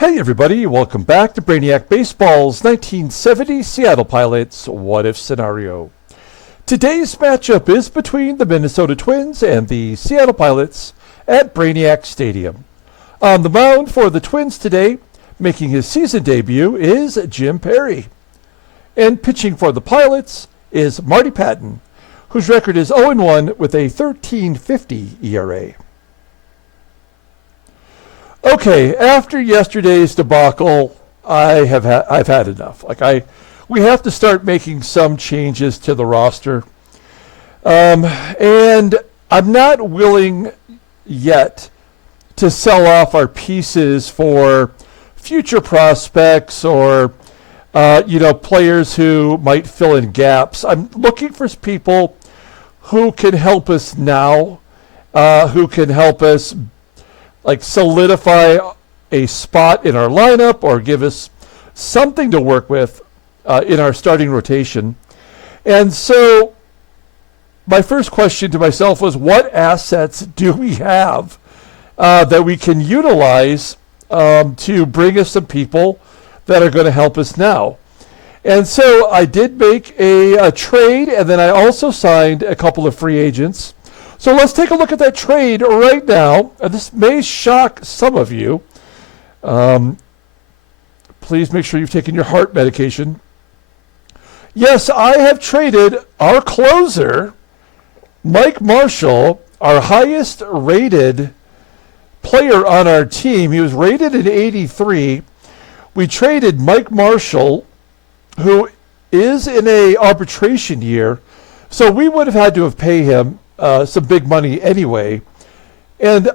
Hey everybody, welcome back to Brainiac Baseball's 1970 Seattle Pilots What If Scenario. Today's matchup is between the Minnesota Twins and the Seattle Pilots at Brainiac Stadium. On the mound for the Twins today, making his season debut, is Jim Perry. And pitching for the Pilots is Marty Pattin, whose record is 0-1 with a 13.50 ERA. Okay, after yesterday's debacle, I've had enough. We have to start making some changes to the roster, and I'm not willing yet to sell off our pieces for future prospects or players who might fill in gaps. I'm looking for people who can help us now, who can help us solidify a spot in our lineup or give us something to work with in our starting rotation. And so my first question to myself was, what assets do we have that we can utilize to bring us some people that are going to help us now? And so I did make a trade, and then I also signed a couple of free agents. So let's take a look at that trade right now. This may shock some of you. Please make sure you've taken your heart medication. Yes, I have traded our closer, Mike Marshall, our highest rated player on our team. He was rated at 83. We traded Mike Marshall, who is in an arbitration year. So we would have had to have paid him some big money anyway. And,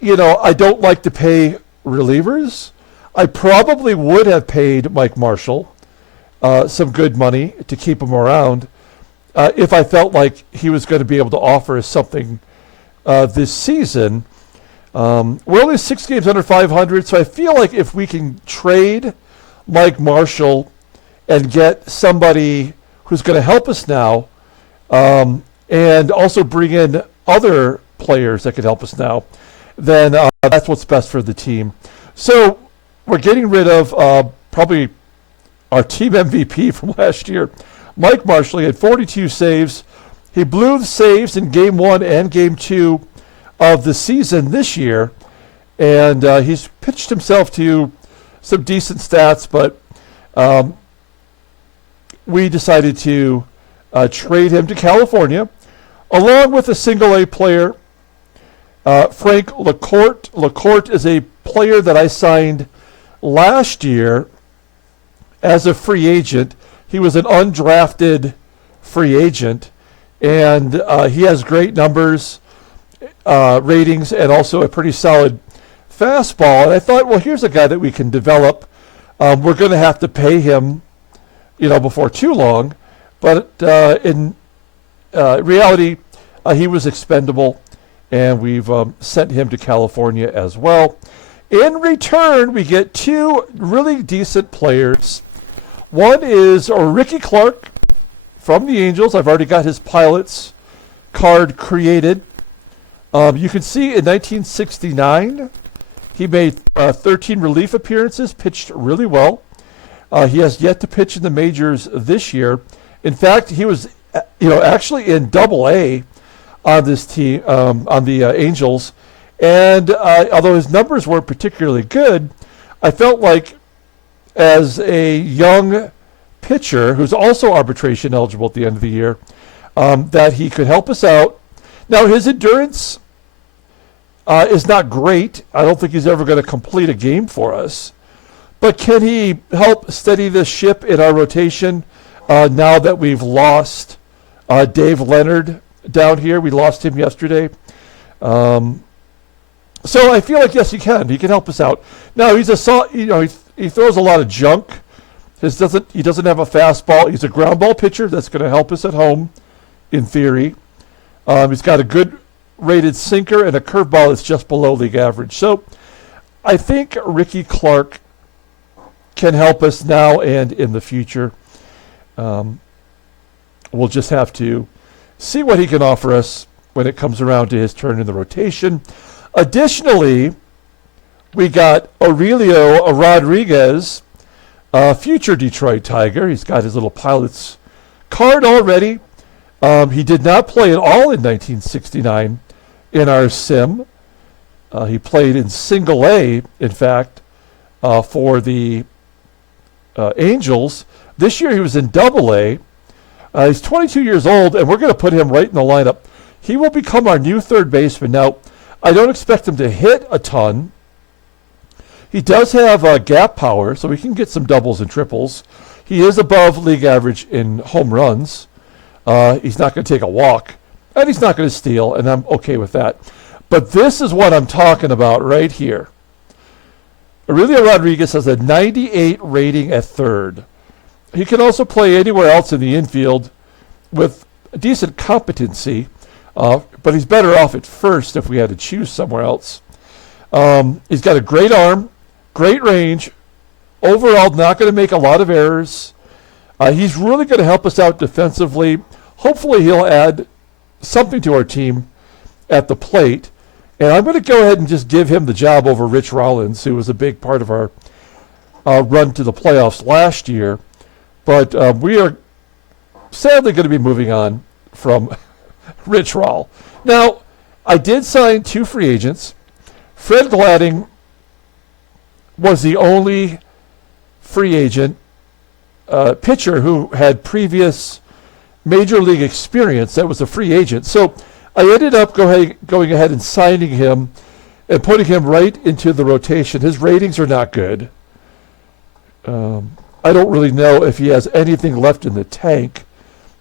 I don't like to pay relievers. I probably would have paid Mike Marshall some good money to keep him around if I felt like he was going to be able to offer us something this season. We're only 6 games under 500, so I feel like if we can trade Mike Marshall and get somebody who's going to help us now, and also bring in other players that could help us now, then that's what's best for the team. So we're getting rid of probably our team MVP from last year, Mike Marshall. He had 42 saves. He blew the saves in Game 1 and Game 2 of the season this year, and he's pitched himself to some decent stats, but we decided to trade him to California, along with a single-A player, Frank LaCourte. LaCourte is a player that I signed last year as a free agent. He was an undrafted free agent, and he has great numbers, ratings, and also a pretty solid fastball. And I thought, well, here's a guy that we can develop. We're going to have to pay him, before too long. But in reality, he was expendable, and we've sent him to California as well. In return, we get 2 really decent players. One is Ricky Clark from the Angels. I've already got his Pilots card created. You can see in 1969, he made 13 relief appearances, pitched really well. He has yet to pitch in the majors this year. In fact, he was, actually in Double-A on this team, on the Angels. And although his numbers weren't particularly good, I felt like as a young pitcher who's also arbitration eligible at the end of the year, that he could help us out. Now, his endurance is not great. I don't think he's ever going to complete a game for us. But can he help steady the ship in our rotation? Now that we've lost Dave Leonard down here, we lost him yesterday. So I feel like, yes, he can. He can help us out. Now, he's he throws a lot of junk. He doesn't have a fastball. He's a ground ball pitcher that's going to help us at home, in theory. He's got a good rated sinker and a curveball that's just below league average. So I think Ricky Clark can help us now and in the future. We'll just have to see what he can offer us when it comes around to his turn in the rotation. Additionally, We got Aurelio Rodriguez, future Detroit Tiger. He's got his little pilot's card already. He did not play at all in 1969 in our sim. He played in single A, in fact, for the Angels. This year he was in double A. He's 22 years old, and we're going to put him right in the lineup. He will become our new third baseman. Now, I don't expect him to hit a ton. He does have gap power, so he can get some doubles and triples. He is above league average in home runs. He's not going to take a walk, and he's not going to steal, and I'm okay with that. But this is what I'm talking about right here. Aurelio Rodriguez has a 98 rating at third. He can also play anywhere else in the infield with decent competency, but he's better off at first if we had to choose somewhere else. He's got a great arm, great range. Overall, not going to make a lot of errors. He's really going to help us out defensively. Hopefully, he'll add something to our team at the plate. And I'm going to go ahead and just give him the job over Rich Rollins, who was a big part of our run to the playoffs last year. But we are sadly going to be moving on from Rich Roll. Now, I did sign 2 free agents. Fred Gladding was the only free agent pitcher who had previous major league experience that was a free agent. So I ended up going ahead and signing him and putting him right into the rotation. His ratings are not good. I don't really know if he has anything left in the tank.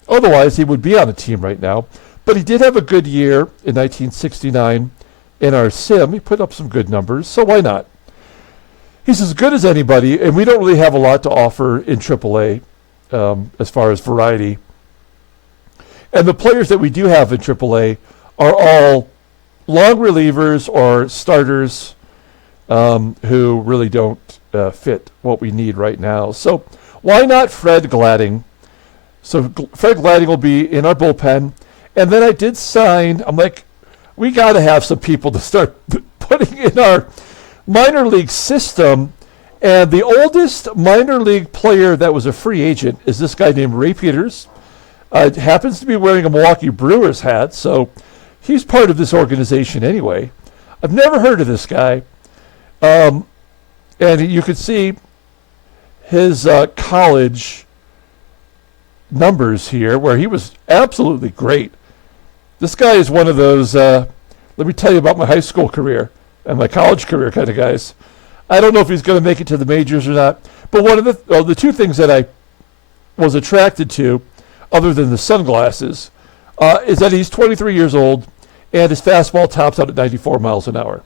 Otherwise, he would be on a team right now. But he did have a good year in 1969 in our sim. He put up some good numbers, so why not? He's as good as anybody, and we don't really have a lot to offer in AAA as far as variety. And the players that we do have in AAA are all long relievers or starters who really don't fit what we need right now. So why not Fred Gladding? So Fred Gladding will be in our bullpen. And then I did sign, I'm like, we got to have some people to start putting in our minor league system. And the oldest minor league player that was a free agent is this guy named Ray Peters. Happens to be wearing a Milwaukee Brewers hat, so he's part of this organization anyway. I've never heard of this guy. And you can see his college numbers here, where he was absolutely great. This guy is one of those, let me tell you about my high school career and my college career kind of guys. I don't know if he's going to make it to the majors or not, but one of the 2 things that I was attracted to, other than the sunglasses, is that he's 23 years old and his fastball tops out at 94 miles an hour.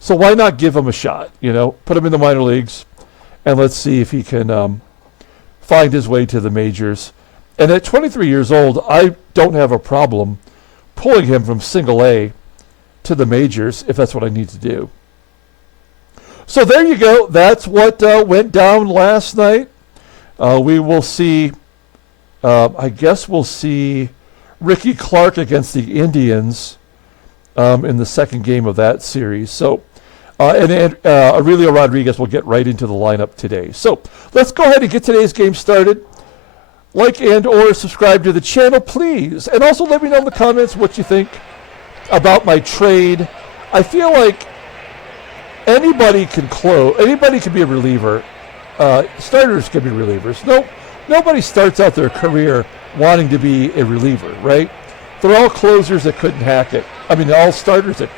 So why not give him a shot, put him in the minor leagues, and let's see if he can find his way to the majors. And at 23 years old, I don't have a problem pulling him from single A to the majors if that's what I need to do. So there you go. That's what went down last night. We will see, I guess we'll see Ricky Clark against the Indians in the second game of that series. So, and Aurelio Rodriguez will get right into the lineup today. So let's go ahead and get today's game started. Like and or subscribe to the channel, please. And also let me know in the comments what you think about my trade. I feel like anybody can close. Anybody can be a reliever. Starters can be relievers. Nobody starts out their career wanting to be a reliever, right? They're all closers that couldn't hack it. All starters that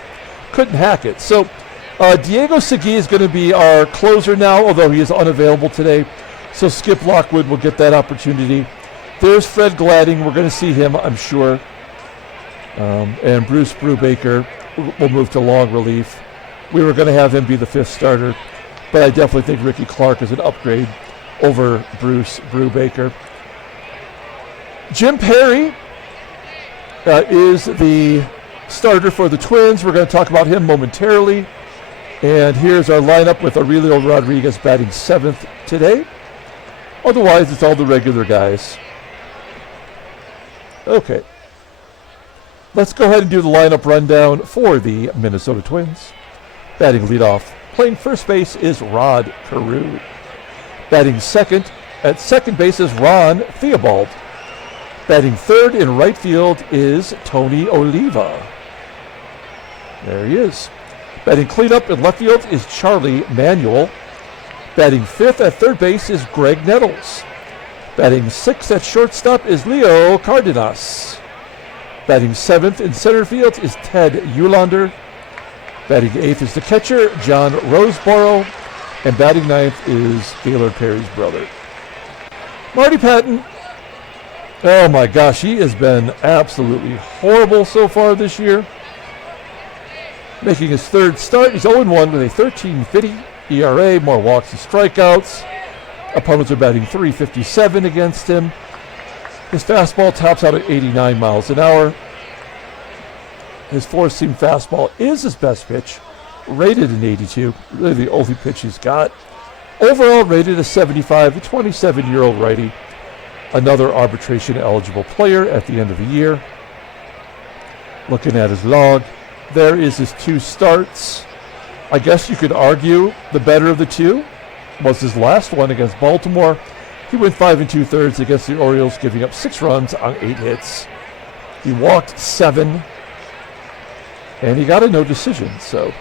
couldn't hack it. So Diego Segui is going to be our closer now, although he is unavailable today. So Skip Lockwood will get that opportunity. There's Fred Gladding. We're going to see him, I'm sure. And Bruce Brubaker will move to long relief. We were going to have him be the 5th starter, but I definitely think Ricky Clark is an upgrade over Bruce Brubaker. Jim Perry is the starter for the Twins. We're going to talk about him momentarily. And here's our lineup with Aurelio Rodriguez batting 7th today. Otherwise, it's all the regular guys. Okay. Let's go ahead and do the lineup rundown for the Minnesota Twins. Batting leadoff, Playing first base is Rod Carew. Batting second at second base is Ron Theobald. Batting third in right field is Tony Oliva. There he is. Batting cleanup in left field is Charlie Manuel. Batting fifth at third base is Graig Nettles. Batting sixth at shortstop is Leo Cardenas. Batting seventh in center field is Ted Uhlaender. Batting eighth is the catcher, John Roseboro. And batting ninth is Gaylord Perry's brother. Marty Pattin. Oh my gosh, he has been absolutely horrible so far this year. Making his third start, he's 0-1 with a 13.50 ERA, more walks and strikeouts. Opponents are batting .357 against him. His fastball tops out at 89 miles an hour. His four-seam fastball is his best pitch, rated an 82, really the only pitch he's got. Overall rated a 75, the 27-year-old righty, another arbitration-eligible player at the end of the year. Looking at his log, there is his two starts. I guess you could argue the better of the two was his last one against Baltimore. He went 5 2/3 against the Orioles, giving up 6 runs on 8 hits. He walked 7, and he got a no decision, so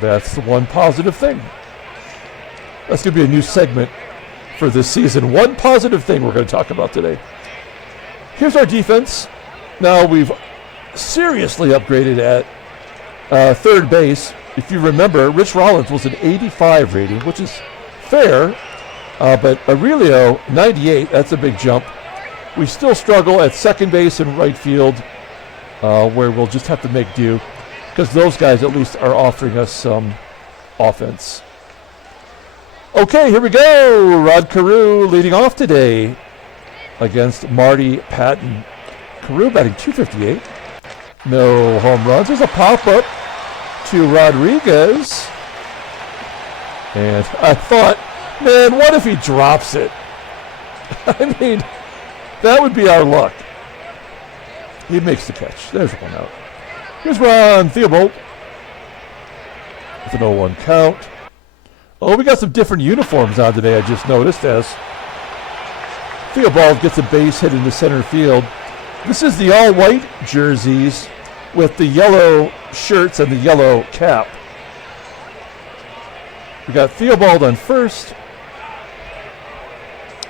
that's the one positive thing. That's going to be a new segment for this season. One positive thing we're going to talk about today. Here's our defense. Now we've seriously upgraded at third base. If you remember, Rich Rollins was an 85 rating, which is fair, but Aurelio, 98, that's a big jump. We still struggle at second base and right field, where we'll just have to make do, because those guys at least are offering us some offense. Okay, here we go. Rod Carew leading off today against Marty Pattin. Carew batting .258. No home runs. There's a pop-up to Rodriguez. And I thought, man, what if he drops it? I mean, that would be our luck. He makes the catch. There's one out. Here's Ron Theobald with an 0-1 count. Oh, we got some different uniforms on today, I just noticed, as Theobald gets a base hit into center field. This is the all-white jerseys with the yellow shirts and the yellow cap. We got Theobald on first.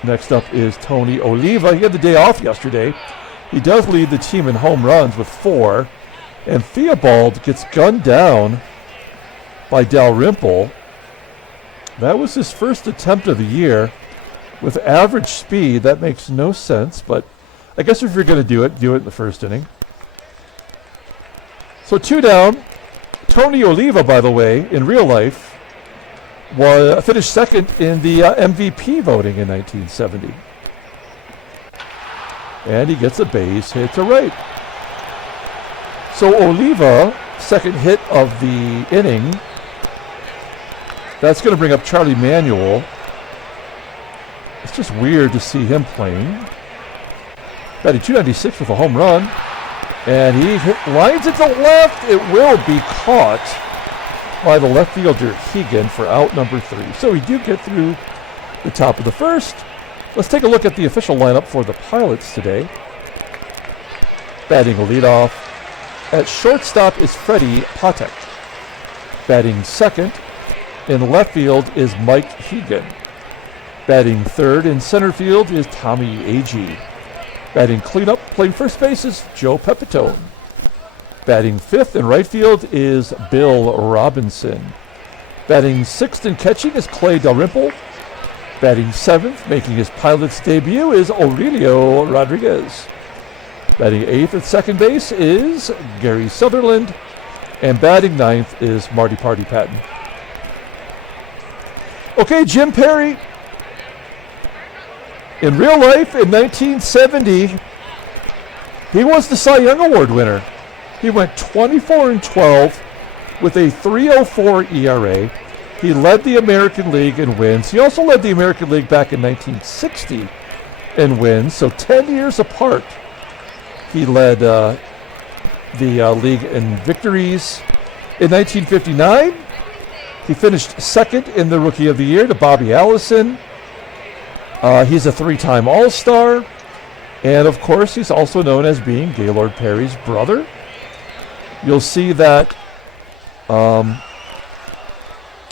Next up is Tony Oliva. He had the day off yesterday. He does lead the team in home runs with 4. And Theobald gets gunned down by Dalrymple. That was his first attempt of the year. With average speed, that makes no sense, but I guess if you're going to do it in the first inning. So 2 down. Tony Oliva, by the way, in real life, finished second in the MVP voting in 1970. And he gets a base hit to right. So Oliva, second hit of the inning. That's going to bring up Charlie Manuel. It's just weird to see him playing. Batting .296 with a home run. And he lines it to left. It will be caught by the left fielder, HEGAN, for out number 3. So we do get through the top of the first. Let's take a look at the official lineup for the Pilots today. Batting leadoff at shortstop is Freddie PATEK. Batting second in left field is Mike HEGAN. Batting third in center field is Tommie AGEE. Batting cleanup, playing first base is Joe PEPITONE. Batting fifth in right field is Bill Robinson. Batting sixth and catching is Clay Dalrymple. Batting seventh, making his Pilot's debut, is Aurelio Rodriguez. Batting eighth at second base is Gary Sutherland. And batting ninth is Marty Party Pattin. Okay, Jim Perry. In real life, in 1970, he was the Cy Young Award winner. He went 24-12 with a .304 ERA. He led the American League in wins. He also led the American League back in 1960 in wins. So 10 years apart, he led the league in victories. In 1959, He finished second in the Rookie of the Year to Bobby Allison. He's a 3-time All-Star. And, of course, he's also known as being Gaylord Perry's brother. You'll see that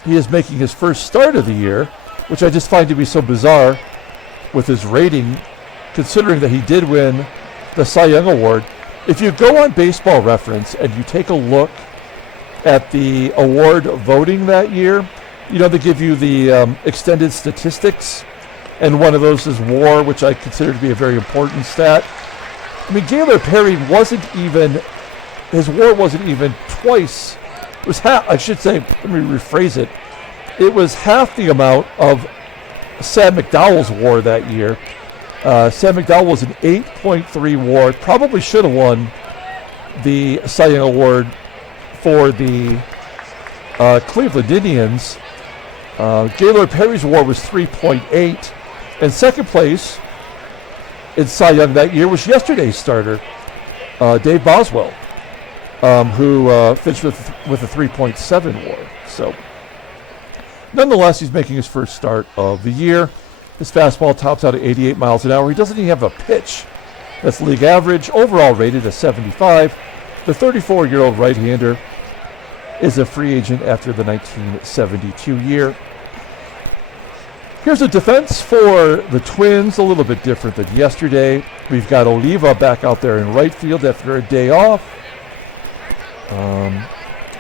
he is making his first start of the year, which I just find to be so bizarre with his rating, considering that he did win the Cy Young Award. If you go on Baseball Reference and you take a look at the award voting that year, you know, they give you the extended statistics, and one of those is WAR, which I consider to be a very important stat. I mean, Gaylord Perry wasn't even, his WAR wasn't even twice, it was half, I should say, let me rephrase it, it was half the amount of Sam McDowell's WAR that year. Sam McDowell was an 8.3 WAR, probably should have won the Cy Young Award for the Cleveland Indians. Gaylord Perry's WAR was 3.8, and second place in Cy Young that year was yesterday's starter, Dave Boswell, who finished with a 3.7 WAR. So, nonetheless, he's making his first start of the year. His fastball tops out at 88 miles an hour. He doesn't even have a pitch that's league average. Overall rated at 75. The 34-year-old right-hander is a free agent after the 1972 year. Here's a defense for the Twins, a little bit different than yesterday. We've got Oliva back out there in right field after a day off.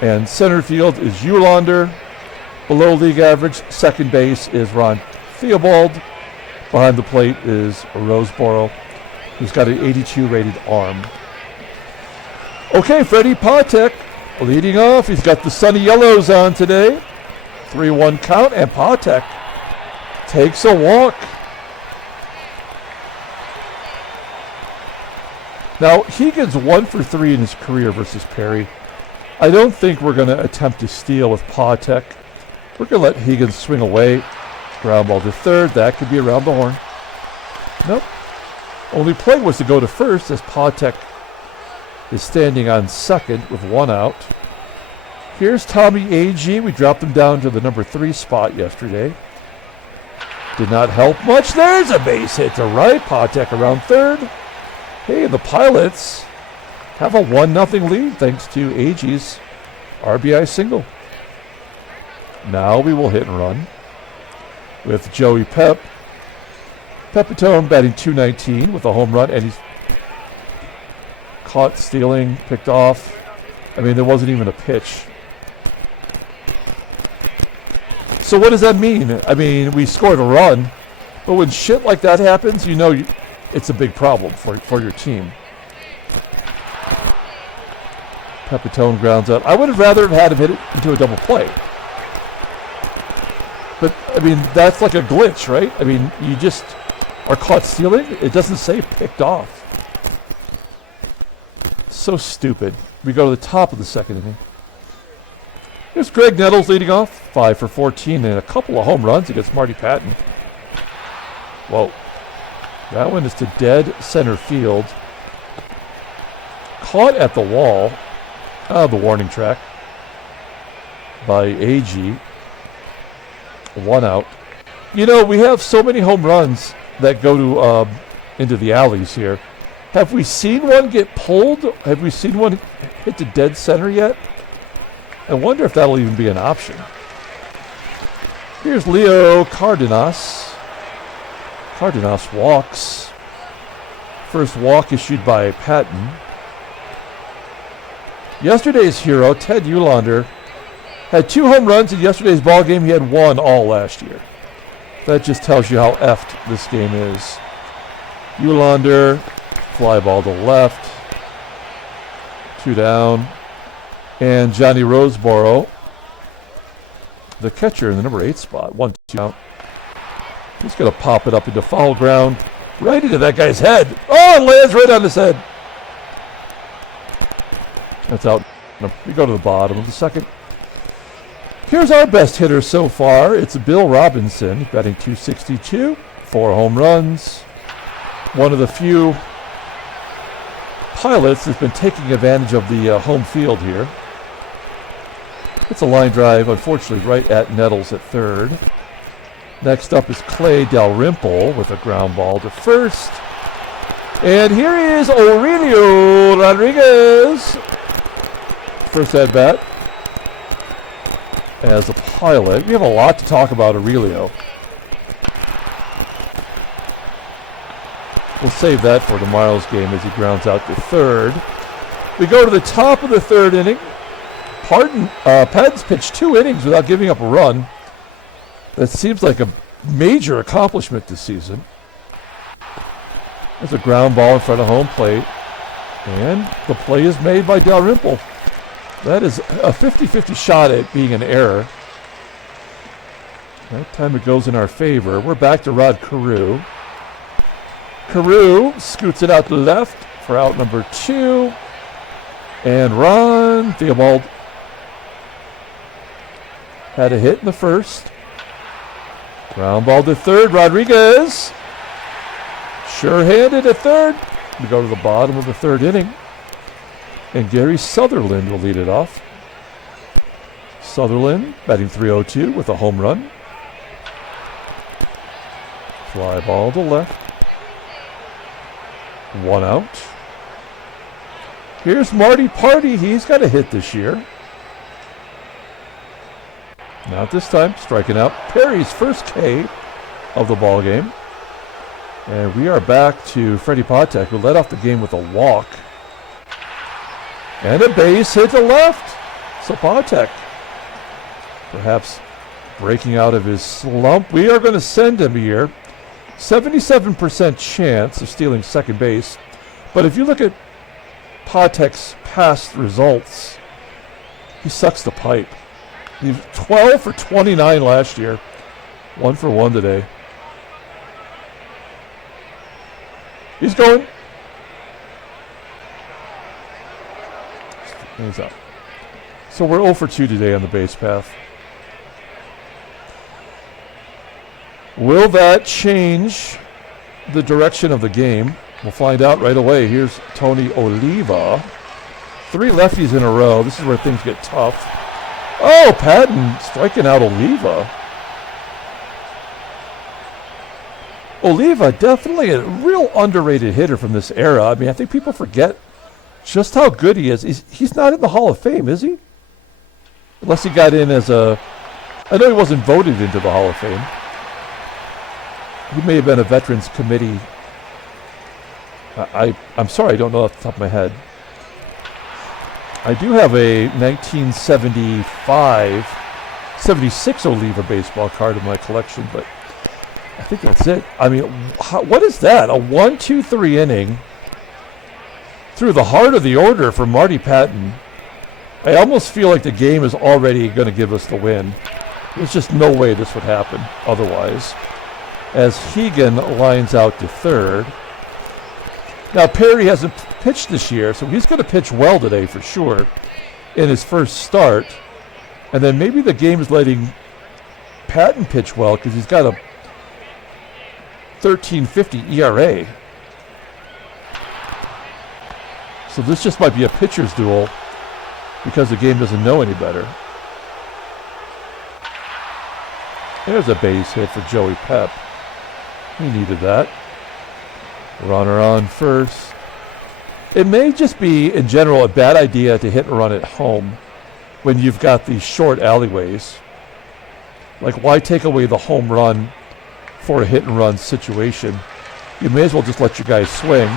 And center field is UHLAENDER. Below league average, second base is Ron THEOBALD. Behind the plate is ROSEBORO, who's got an 82 rated arm. Okay, Freddie PATEK leading off. He's got the sunny yellows on today. 3-1 count, and PATEK takes a walk. Now, Hegan's 1 for 3 in his career versus Perry. I don't think we're going to attempt to steal with PATEK. We're going to let Hegan swing away. Ground ball to third. That could be around the horn. Nope. Only play was to go to first as PATEK is standing on second with 1 out. Here's Tommie AGEE. We dropped him down to the number 3 spot yesterday. Did not help much. There's a base hit to right. PATEK around third. Hey, the Pilots have a 1-0 lead thanks to AGEE's RBI single. Now we will hit and run with Joey PEPITONE batting .219 with a home run, and he's caught stealing, picked off. I mean, there wasn't even a pitch. So what does that mean? I mean, we scored a run, but when shit like that happens, you know it's a big problem for your team. PEPITONE grounds out. I would have rather have had him hit it into a double play. But, I mean, that's like a glitch, right? I mean, you just are caught stealing. It doesn't say picked off. So stupid. We go to the top of the second inning. Here's Graig Nettles leading off. 5 for 14 and a couple of home runs against Marty Pattin. Whoa. That one is to dead center field. Caught at the wall. The warning track. By AGEE. 1 out. You know, we have so many home runs that go to into the alleys here. Have we seen one get pulled? Have we seen one hit the dead center yet? I wonder if that'll even be an option. Here's Leo Cardenas. Cardenas walks. First walk issued by Pattin. Yesterday's hero, Ted UHLAENDER, had 2 home runs in yesterday's ball game. He had 1 all last year. That just tells you how effed this game is. UHLAENDER, fly ball to left. 2 down. And Johnny Roseboro, the catcher in the number 8 spot. 1-2 out. He's going to pop it up into foul ground. Right into that guy's head. Oh, it lands right on his head. That's out. We go to the bottom of the second. Here's our best hitter so far. It's Bill Robinson, batting .262, 4 home runs. One of the few Pilots that's been taking advantage of the home field here. It's a line drive, unfortunately, right at Nettles at third. Next up is Clay Dalrymple with a ground ball to first. And here is Aurelio Rodriguez. First at bat as a pilot. We have a lot to talk about Aurelio. We'll save that for tomorrow's game as he grounds out to third. We go to the top of the third inning. Pattin's pitched 2 innings without giving up a run. That seems like a major accomplishment this season. There's a ground ball in front of home plate. And the play is made by Dalrymple. That is a 50-50 shot at being an error. That time it goes in our favor. We're back to Rod CAREW. CAREW scoots it out to the left for out number 2. And Ron THEOBALD had a hit in the first. Ground ball to third. Rodriguez. Sure-handed at third. We go to the bottom of the third inning. And Gary Sutherland will lead it off. Sutherland batting .302 with a home run. Fly ball to left. 1 out. Here's Marty Party. He's got a hit this year. Not this time. Striking out. Perry's first K of the ball game. And we are back to Freddie PATEK, who led off the game with a walk. And a base hit to left. So PATEK, perhaps breaking out of his slump. We are going to send him here. 77% chance of stealing second base. But if you look at PATEK's past results, he sucks the pipe. He's 12 for 29 last year. 1 for 1 today. He's going. He's up. So we're 0 for 2 today on the base path. Will that change the direction of the game? We'll find out right away. Here's Tony Oliva. 3 lefties in a row. This is where things get tough. Oh, Pattin striking out Oliva. Oliva, definitely a real underrated hitter from this era. I mean, I think people forget just how good he is. He's not in the Hall of Fame, is he? Unless he got in as a... I know he wasn't voted into the Hall of Fame. He may have been a Veterans Committee. I'm sorry, I don't know off the top of my head. I do have a 1975, 76 Oliva baseball card in my collection, but I think that's it. I mean, what is that? A 1-2-3 inning through the heart of the order for Marty Pattin. I almost feel like the game is already going to give us the win. There's just no way this would happen otherwise. As HEGAN lines out to third. Now, Perry hasn't pitched this year, so he's going to pitch well today for sure in his first start. And then maybe the game is letting Pattin pitch well because he's got a 13.50 ERA. So this just might be a pitcher's duel because the game doesn't know any better. There's a base hit for Joey Pep. He needed that. Runner on first. It may just be, in general, a bad idea to hit and run at home when you've got these short alleyways. Like, why take away the home run for a hit and run situation? You may as well just let your guys swing.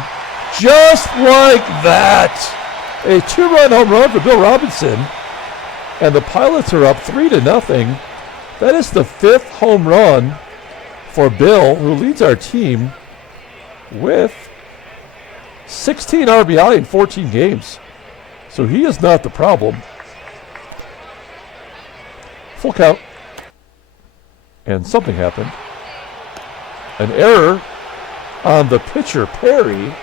Just like that! A 2-run home run for Bill Robinson. And the Pilots are up 3-0. That is the 5th home run for Bill, who leads our team with 16 RBI in 14 games. So he is not the problem. Full count. And something happened. An error on the pitcher, Perry.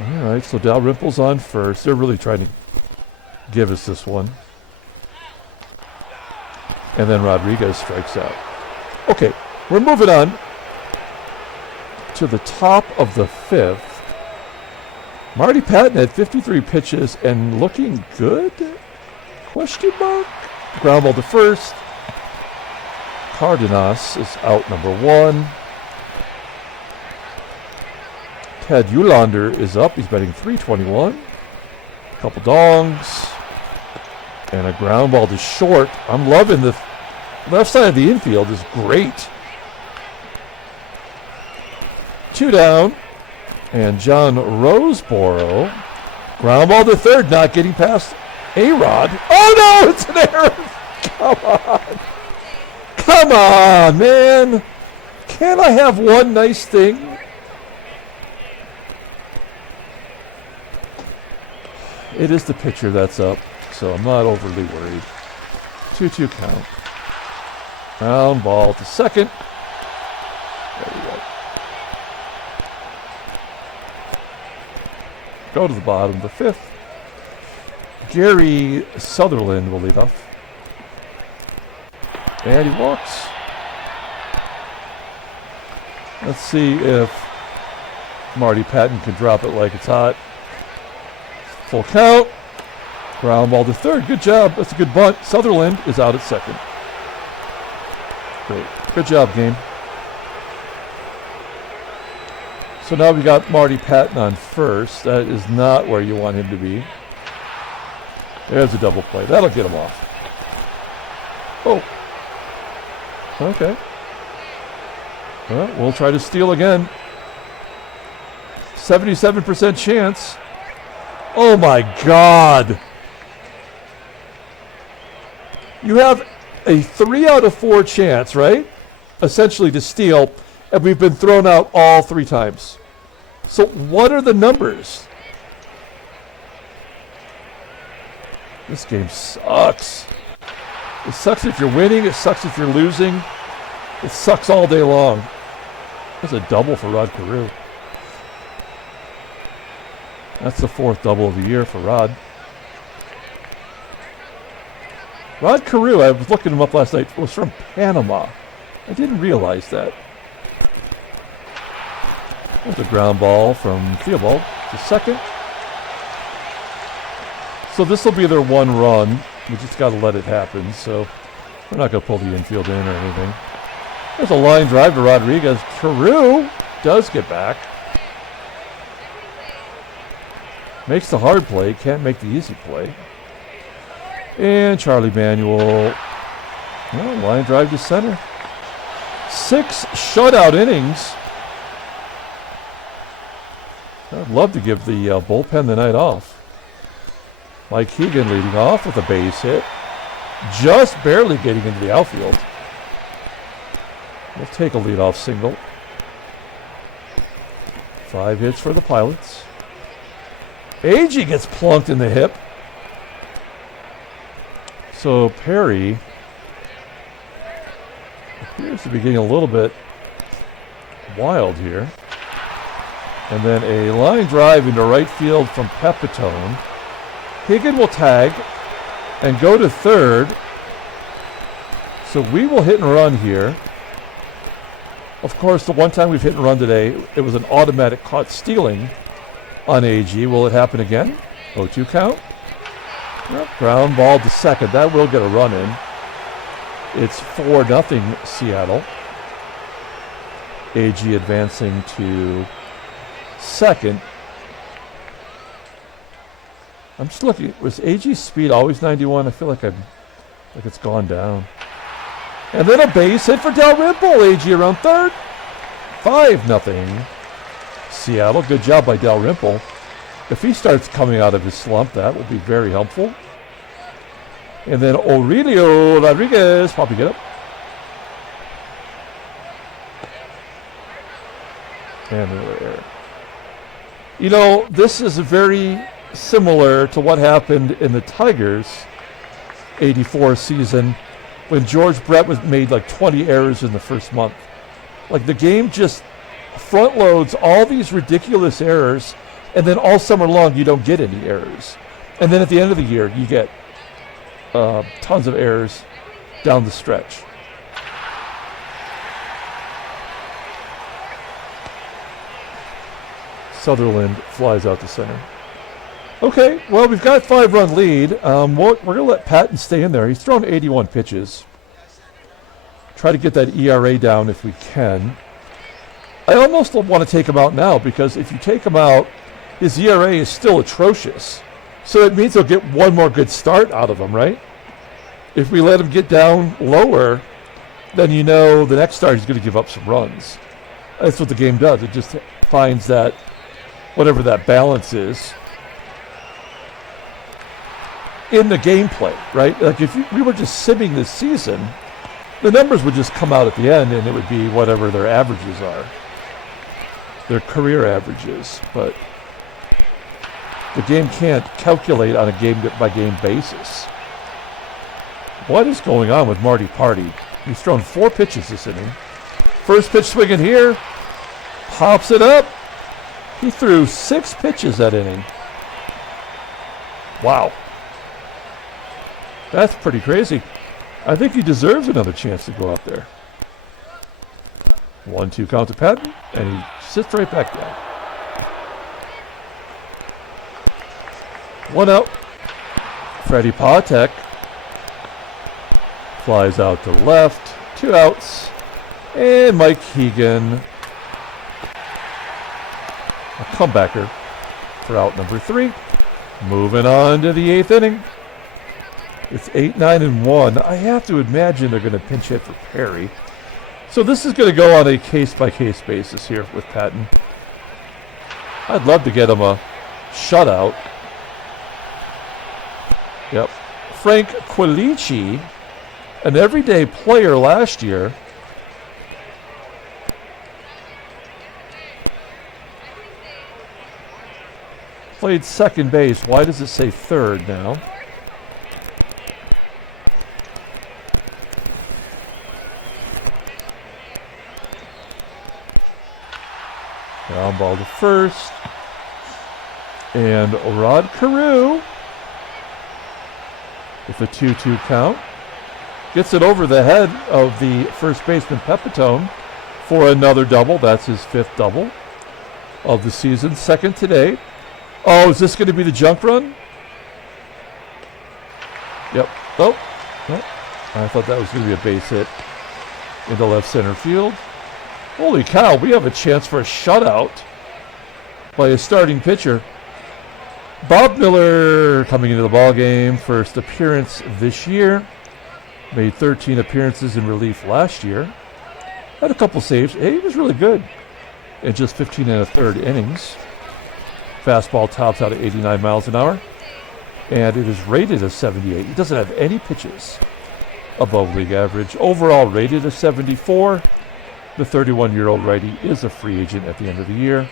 All right, so Dalrymple's on first. They're really trying to give us this one. And then Rodriguez strikes out. Okay, we're moving on to the top of the 5th. Marty Pattin had 53 pitches and looking good? Question mark? Ground ball to first. Cardenas is out number 1. THEOBALD is up. He's batting .321. Couple dongs. And a ground ball to short. I'm loving the left side of the infield is great. 2 down. And John Roseboro. Ground ball to third, not getting past A-Rod. Oh no, it's an error. Come on. Come on, man. Can't I have one nice thing? It is the pitcher that's up, so I'm not overly worried. 2-2 count. Ground ball to second. There we go. Go to the bottom, the 5th. Gary Sutherland will lead off. And he walks. Let's see if Marty Pattin can drop it like it's hot. Full count. Ground ball to third. Good job. That's a good bunt. Sutherland is out at second. Great. Good job, game. So now we got Marty Pattin on first. That is not where you want him to be. There's a double play. That'll get him off. Oh. Okay. Well, we'll try to steal again. 77% chance. Oh my God. You have a 3 out of 4 chance, right? Essentially to steal, and we've been thrown out all 3 times. So what are the numbers? This game sucks. It sucks if you're winning. It sucks if you're losing. It sucks all day long. That's a double for Rod CAREW. That's the 4th double of the year for Rod. Rod CAREW, I was looking him up last night, was from Panama. I didn't realize that. There's a ground ball from THEOBALD to second. So this will be their 1 run. We just got to let it happen. So we're not going to pull the infield in or anything. There's a line drive to Rodriguez. CAREW does get back. Makes the hard play. Can't make the easy play. And Charlie Manuel. Well, line drive to center. 6 shutout innings. I'd love to give the bullpen the night off. Mike HEGAN leading off with a base hit. Just barely getting into the outfield. We'll take a leadoff single. 5 hits for the Pilots. AGEE gets plunked in the hip. So Perry appears to be getting a little bit wild here. And then a line drive into right field from PEPITONE. HEGAN will tag and go to third. So we will hit and run here. Of course, the one time we've hit and run today, it was an automatic caught stealing on AGEE. Will it happen again? 0-2 count. Yep, ground ball to second. That will get a run in. It's 4-0 Seattle. AGEE advancing to second. I'm just looking. Was AGEE's speed always 91? I feel like it's gone down. And then a base hit for DALRYMPLE. AGEE around third. 5-0 Seattle. Good job by DALRYMPLE. If he starts coming out of his slump, that will be very helpful. And then Aurelio Rodriguez. Poppy, get up. And another error. You know, this is very similar to what happened in the Tigers 84 season when George Brett was made like 20 errors in the first month. Like the game just front loads all these ridiculous errors, and then all summer long you don't get any errors. And then at the end of the year you get tons of errors down the stretch. Sutherland flies out to center. Okay, well, we've got a 5-run lead. We're going to let Pattin stay in there. He's thrown 81 pitches. Try to get that ERA down if we can. I almost want to take him out now, because if you take him out, his ERA is still atrocious. So it means he'll get one more good start out of him, right? If we let him get down lower, then you know the next start he's going to give up some runs. That's what the game does. It just finds that, whatever that balance is, in the gameplay, right? Like if we were just simming this season, the numbers would just come out at the end and it would be whatever their averages are. Their career averages. But the game can't calculate on a game-by-game basis. What is going on with Marty Party? He's thrown 4 pitches this inning. First pitch swinging here. Pops it up. He threw 6 pitches that inning. Wow. That's pretty crazy. I think he deserves another chance to go out there. 1-2 count to Pattin, and he sits right back down. 1 out. Freddie PATEK flies out to left. 2 outs. And Mike HEGAN, a comebacker for out number 3. Moving on to the 8th inning. It's 8-9-1. I have to imagine they're going to pinch hit for Perry. So this is going to go on a case-by-case basis here with Pattin. I'd love to get him a shutout. Yep. Frank Quilici, an everyday player last year. Played second base. Why does it say third now? Ground ball to first. And CAREW with a 2-2 count. Gets it over the head of the first baseman PEPITONE for another double. That's his 5th double of the season. 2nd today. Oh, is this going to be the junk run? Yep. Oh, no. I thought that was going to be a base hit into left center field. Holy cow, we have a chance for a shutout by a starting pitcher. Bob Miller coming into the ballgame, first appearance this year. Made 13 appearances in relief last year. Had a couple saves. He was really good in just 15 1/3 innings. Fastball tops out at 89 miles an hour. And it is rated as 78. He doesn't have any pitches above league average. Overall rated as 74. The 31-year-old righty is a free agent at the end of the year.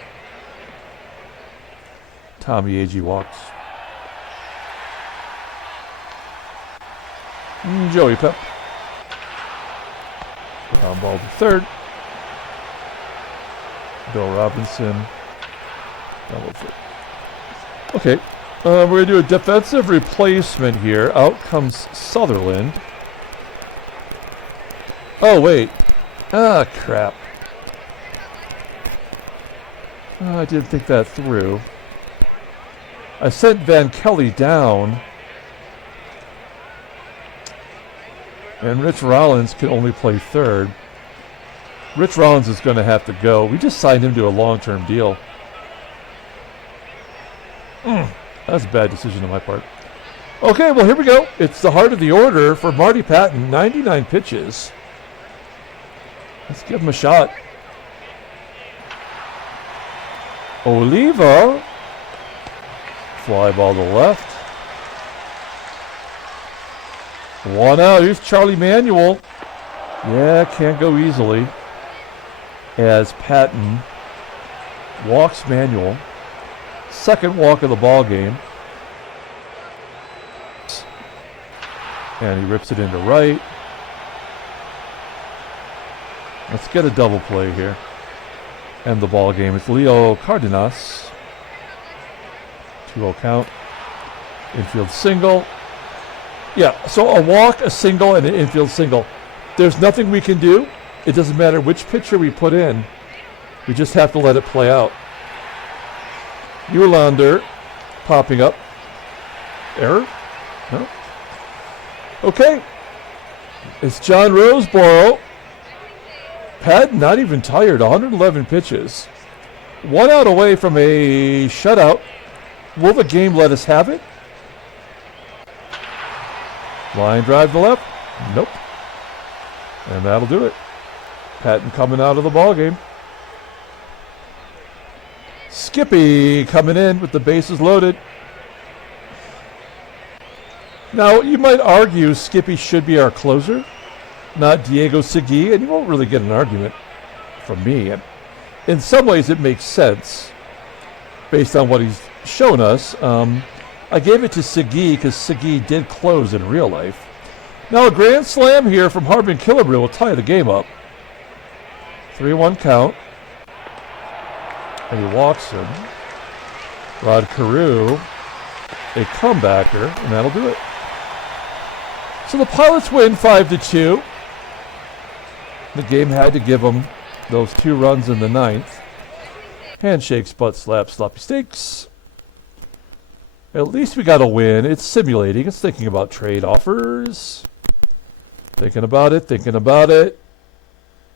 Tommie AGEE walks. Joey Pep. Ground ball to third. Bill Robinson. Double third. Okay. We're going to do a defensive replacement here. Out comes Sutherland. Oh, wait. Ah, crap. Oh, I didn't think that through. I sent Van Kelly down. And Rich Rollins can only play third. Rich Rollins is going to have to go. We just signed him to a long-term deal. That's a bad decision on my part. Okay, well, here we go. It's the heart of the order for Marty Pattin. 99 pitches. Let's give him a shot. OLIVA. Fly ball to left. 1 out. Here's Charlie Manuel. Yeah, can't go easily. As Pattin walks Manuel. 2nd walk of the ball game. And he rips it into right. Let's get a double play here. End the ball game. It's Leo Cardenas. 2-0 count. Infield single. Yeah, so a walk, a single, and an infield single. There's nothing we can do. It doesn't matter which pitcher we put in. We just have to let it play out. UHLAENDER popping up. Error? No? Okay. It's John Roseboro. Pattin not even tired. 111 pitches. 1 out away from a shutout. Will the game let us have it? Line drive to left. Nope. And that'll do it. Pattin coming out of the ball game. Skippy coming in with the bases loaded. Now, you might argue Skippy should be our closer, not Diego Segui, and you won't really get an argument from me. And in some ways, it makes sense based on what he's shown us. I gave it to Segui because Segui did close in real life. Now, a grand slam here from Harbin Killebrew will tie the game up. 3-1 count. And he walks him. Rod Carew, a comebacker, and that'll do it. So the Pilots win 5-2. The game had to give them those 2 runs in the 9th. Handshakes, butt slaps, sloppy steaks. At least we got a win. It's simulating. It's thinking about trade offers. Thinking about it, thinking about it.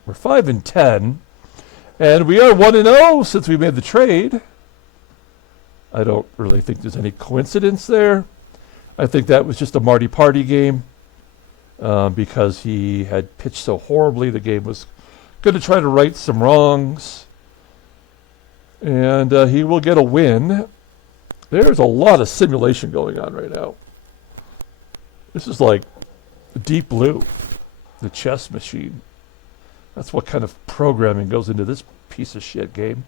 We're 5-10. And we are 1-0 since we made the trade. I don't really think there's any coincidence there. I think that was just a Marty party game because he had pitched so horribly. The game was going to try to right some wrongs. And he will get a win. There's a lot of simulation going on right now. This is like Deep Blue, the chess machine. That's what kind of programming goes into this piece of shit game.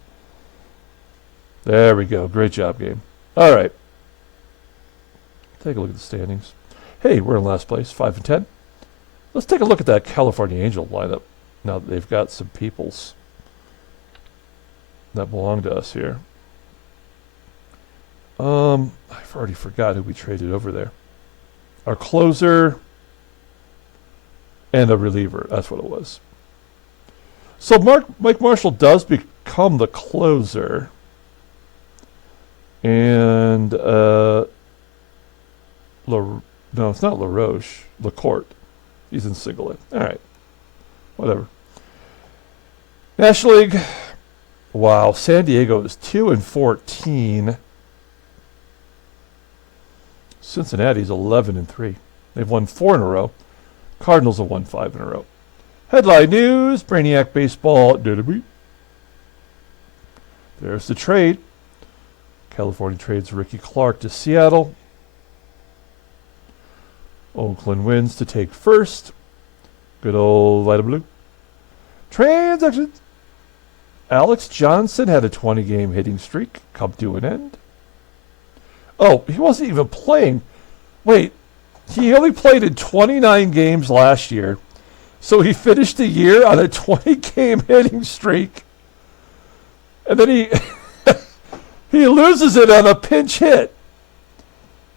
There we go. Great job, game. All right. Take a look at the standings. Hey, we're in last place, 5-10. Let's take a look at that California Angel lineup now that they've got some peoples that belong to us here. I've already forgot who we traded over there. Our closer and a reliever. That's what it was. So Mike Marshall does become the closer. And no, it's not LaRoche. LaCourte. He's in single A. All right. Whatever. National League. Wow. San Diego is 2-14. Cincinnati's 11-3. They've won 4 in a row. Cardinals have won 5 in a row. Headline news. Brainiac baseball. There's the trade. California trades Ricky Clark to Seattle. Oakland wins to take first. Good old Vita Blue. Transactions. Alex Johnson had a 20-game hitting streak come to an end. Oh, he wasn't even playing. Wait, he only played in 29 games last year. So he finished the year on a 20-game hitting streak. And then he he loses it on a pinch hit.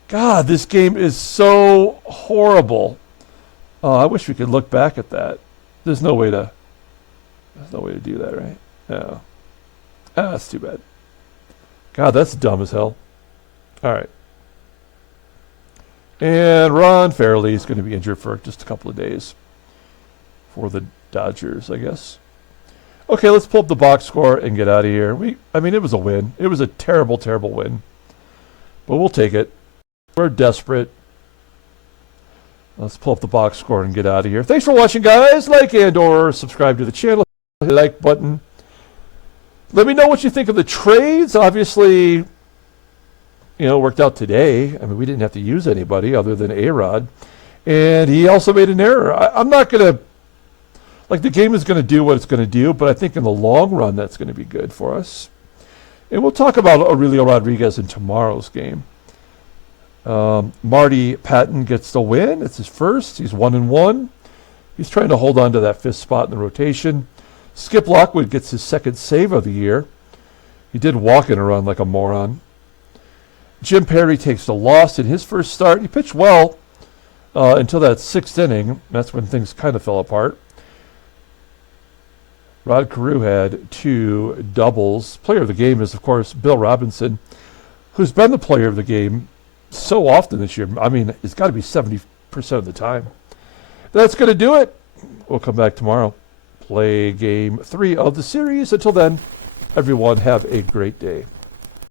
God, this game is so horrible. I wish we could look back at that. There's no way to do that, right? No. That's too bad. God, that's dumb as hell. All right. And Ron Fairley is going to be injured for just a couple of days for the Dodgers, I guess. Okay, let's pull up the box score and get out of here. I mean, it was a win. It was a terrible, terrible win. But we'll take it. We're desperate. Let's pull up the box score and get out of here. Thanks for watching, guys. Like and or subscribe to the channel. Hit the like button. Let me know what you think of the trades. Obviously, worked out today. I mean, we didn't have to use anybody other than A-Rod. And he also made an error. I'm not going to... the game is going to do what it's going to do, but I think in the long run, that's going to be good for us. And we'll talk about Aurelio Rodriguez in tomorrow's game. Marty Pattin gets the win. It's his first. He's 1-1. He's trying to hold on to that 5th spot in the rotation. Skip Lockwood gets his 2nd save of the year. He did walk in a run like a moron. Jim Perry takes the loss in his first start. He pitched well until that 6th inning. That's when things kind of fell apart. Rod Carew had 2 doubles. Player of the game is, of course, Bill Robinson, who's been the player of the game so often this year. I mean, it's got to be 70% of the time. That's going to do it. We'll come back tomorrow. Play game 3 of the series. Until then, everyone have a great day.